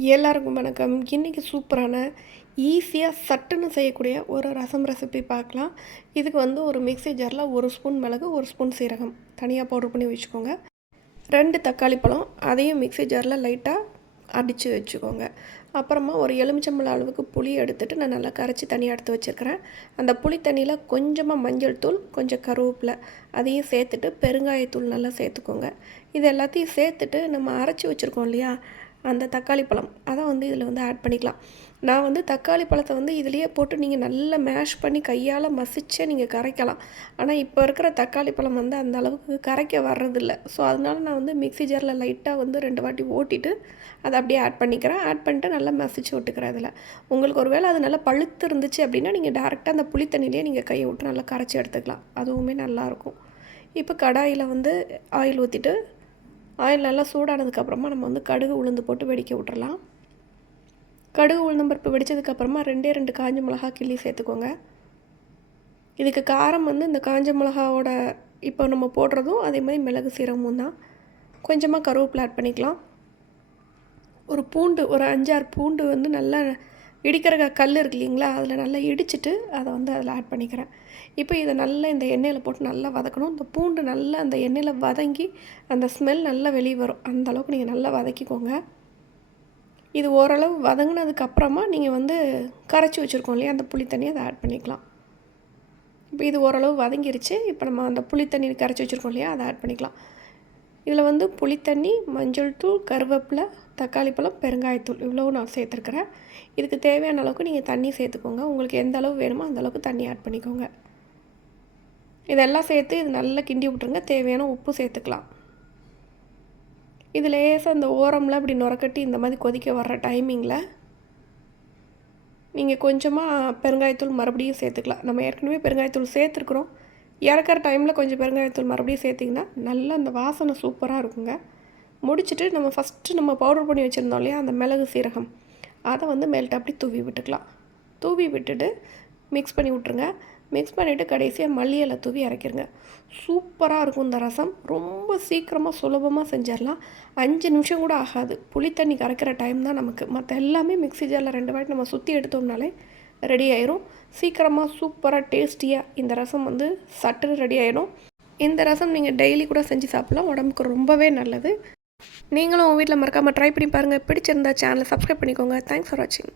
எல்லாருக்கும் வணக்கம். இன்றைக்கி சூப்பரான ஈஸியாக சட்டுன்னு செய்யக்கூடிய ஒரு ரசம் ரெசிபி பார்க்கலாம். இதுக்கு வந்து ஒரு மிக்ஸி ஜாரில் ஒரு ஸ்பூன் மிளகு ஒரு ஸ்பூன் சீரகம். தனியாக பவுடர் பண்ணி வச்சுக்கோங்க. ரெண்டு தக்காளி பழம் அதையும் மிக்ஸி ஜாரில் லைட்டாக அடித்து வச்சுக்கோங்க. அப்புறமா ஒரு எலுமிச்சம்பழம் அளவுக்கு புளி எடுத்துகிட்டு நான் நல்லா கரைச்சி தனியாக எடுத்து வச்சுருக்கிறேன். அந்த புளி தண்ணியில் கொஞ்சமாக மஞ்சள் தூள் கொஞ்சம் கருவேப்பிலை அதையும் சேர்த்துட்டு பெருங்காயத்தூள் நல்லா சேர்த்துக்கோங்க. இது எல்லாத்தையும் சேர்த்துட்டு நம்ம அரைச்சி வச்சுருக்கோம் இல்லையா? அந்த தக்காளி பழம். அதை வந்து இதில் வந்து ஆட் பண்ணிக்கலாம். நான் வந்து தக்காளி பழத்தை வந்து இதுலேயே போட்டு நீங்கள் நல்லா மேஷ் பண்ணி கையால் மசிச்சே நீங்கள் கரைக்கலாம். ஆனால் இப்போ இருக்கிற தக்காளி பழம் வந்து அந்த அளவுக்கு கரைக்க வர்றதில்ல. ஸோ அதனால நான் வந்து மிக்சி ஜாரில் லைட்டாக வந்து ரெண்டு வாட்டி ஓட்டிட்டு அதை அப்படியே ஆட் பண்ணிக்கிறேன். ஆட் பண்ணிட்டு நல்லா மசிச்சு விட்டுக்கிறேன் அதில் உங்களுக்கு ஒரு வேளை அது நல்லா பழுத்து இருந்துச்சு அப்படின்னா நீங்கள் டேரெக்டாக அந்த புளி தண்ணியிலே நீங்கள் கையை விட்டு நல்லா கரைச்சி எடுத்துக்கலாம். அதுவுமே நல்லாயிருக்கும் இப்போ கடாயில் வந்து ஆயில் ஊற்றிட்டு ஆயில் நல்லா சூடானதுக்கப்புறமா நம்ம வந்து கடுகு உளுந்து போட்டு வெடிக்க விட்டுறலாம். கடுகு உளுந்தம் பருப்பு வெடித்ததுக்கப்புறமா ரெண்டே ரெண்டு காஞ்ச மிளகா கிள்ளி சேர்த்துக்கோங்க. இதுக்கு காரம் வந்து இந்த காஞ்ச மிளகாவோட இப்போ நம்ம போடுறதும் அதே மாதிரி மிளகு சீரகமும் தான். கொஞ்சமாக கருவேப்பிலை ஆட் பண்ணிக்கலாம். ஒரு பூண்டு ஒரு அஞ்சாறு பூண்டு வந்து நல்லா இடிக்கிற கல் இருக்கு இல்லைங்களா? அதில் நல்லா இடிச்சிட்டு அதை வந்து அதில் ஆட் பண்ணிக்கிறேன். இப்போ இதை நல்லா இந்த எண்ணெயில் போட்டு நல்லா வதக்கணும். இந்த பூண்டு நல்லா அந்த எண்ணெயில் வதங்கி அந்த ஸ்மெல் நல்லா வெளியே வரும். அந்த அளவுக்கு நீங்கள் நல்லா வதக்கிக்கோங்க. இது ஓரளவு வதங்கினதுக்கப்புறமா நீங்கள் வந்து கரைச்சி வச்சுருக்கோம் இல்லையா? அந்த புளி தண்ணி அதை ஆட் பண்ணிக்கலாம். இப்போ இது ஓரளவு வதங்கிருச்சு. இப்போ நம்ம அந்த புளி தண்ணி கரைச்சி வச்சுருக்கோம் இல்லையா? அதை ஆட் பண்ணிக்கலாம். இதில் வந்து புளித்தண்ணி மஞ்சள் தூள் கருவேப்பிலை தக்காளி பழம் பெருங்காயத்தூள் இவ்வளோ நான் சேர்த்துருக்குறேன். இதுக்கு தேவையான அளவுக்கு நீங்கள் தண்ணி சேர்த்துக்கோங்க. உங்களுக்கு எந்த அளவு வேணுமோ அந்த அளவுக்கு தண்ணி ஆட் பண்ணிக்கோங்க. இதெல்லாம் சேர்த்து இது நல்லா கிண்டி விட்ருங்க தேவையான உப்பு சேர்த்துக்கலாம். இது லேசாக இந்த ஓரம்லாம் இப்படி நுரக்கட்டி இந்த மாதிரி கொதிக்க வர்ற டைமிங்கில் நீங்கள் கொஞ்சமாக பெருங்காயத்தூள் மறுபடியும் சேர்த்துக்கலாம். நம்ம ஏற்கனவே பெருங்காயத்தூள் சேர்த்துருக்குறோம். இறக்குற டைமில் கொஞ்சம் பெருங்காயத்தூள் மறுபடியும் சேர்த்திங்கன்னா நல்லா அந்த வாசனை சூப்பராக இருக்குங்க. முடிச்சுட்டு நம்ம ஃபஸ்ட்டு நம்ம பவுடர் பண்ணி வச்சுருந்தோம் இல்லையா அந்த மிளகு சீரகம். அதை வந்து மேல்ட்டு அப்படி தூவி விட்டுக்கலாம். தூவி விட்டுட்டு மிக்ஸ் பண்ணி விட்ருங்க மிக்ஸ் பண்ணிவிட்டு கடைசியாக மல்லியலை தூவி இறக்கிருங்க சூப்பராக இருக்கும் இந்த ரசம். ரொம்ப சீக்கிரமாக சுலபமாக செஞ்சிடலாம். அஞ்சு நிமிஷம் கூட ஆகாது. புளி தண்ணி கரைக்கிற டைம் தான் நமக்கு. மற்ற எல்லாமே மிக்ஸி ஜாரில் ரெண்டு வாட்டி நம்ம சுற்றி எடுத்தோம்னாலே ரெடி ஆயிரும். சீக்கிரமாக சூப்பராக டேஸ்டியாக இந்த ரசம் வந்து சட்டுன்னு ரெடி ஆகிடும் இந்த ரசம் நீங்கள் டெய்லி கூட செஞ்சு சாப்பிட்லாம். உடம்புக்கு ரொம்பவே நல்லது. நீங்களும் உங்கள் வீட்டில் மறக்காமல் ட்ரை பண்ணி பாருங்கள் பிடிச்சிருந்தா சேனலை சப்ஸ்கிரைப் பண்ணிக்கோங்க. தேங்க்ஸ் ஃபார் வாட்சிங்